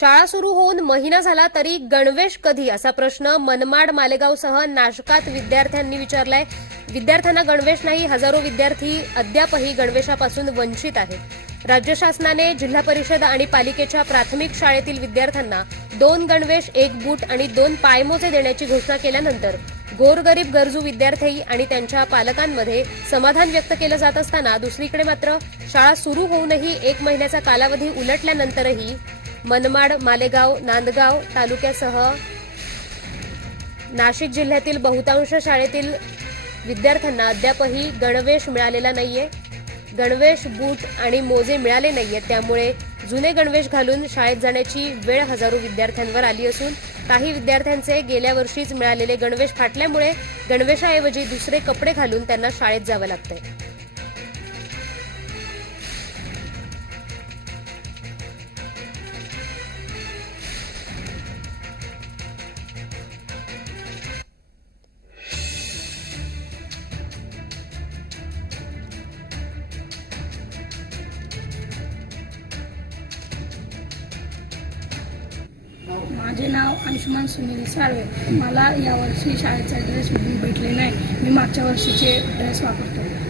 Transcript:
शाळा सुरू होऊन महिना झाला तरी गणवेश कधी? असा प्रश्न मनमाड मालेगावसह नाशकात विद्यार्थ्यांनी विचारलाय. विद्यार्थ्यांना गणवेश नाही हजारो विद्यार्थी अद्यापही गणवेशापासून वंचित आहेत. राज्य शासनाने जिल्हा परिषद आणि पालिकेच्या प्राथमिक शाळेतील विद्यार्थ्यांना दोन गणवेश एक बूट आणि दोन पायमोजे देण्याची घोषणा केल्यानंतर गोरगरीब गरजू विद्यार्थी आणि त्यांच्या पालकांमध्ये समाधान व्यक्त केलं जात असताना दुसरीकडे मात्र शाळा सुरू होऊनही एक महिन्याचा कालावधी उलटल्यानंतरही मनमाड मालेगाव नांदगाव तालुक्यासह नाशिक जिल्ह्यातील बहुतांश शाळेतील विद्यार्थ्यांना अद्यापही गणवेश मिळालेला नाहीये. गणवेश बूट आणि मोजे मिळाले नाहीयेत. त्यामुळे जुने गणवेश घालून शाळेत जाण्याची वेळ हजारो विद्यार्थ्यांवर आली असून काही विद्यार्थ्यांचे गेल्या वर्षीच मिळालेले गणवेश फाटल्यामुळे गणवेशाऐवजी दुसरे कपडे घालून त्यांना शाळेत जावं लागतंय. माझे नाव अंशुमान सुनील साळवे. मला यावर्षी शाळेचा ड्रेस भेटले नाही. मी मागच्या वर्षीचे ड्रेस वापरतो.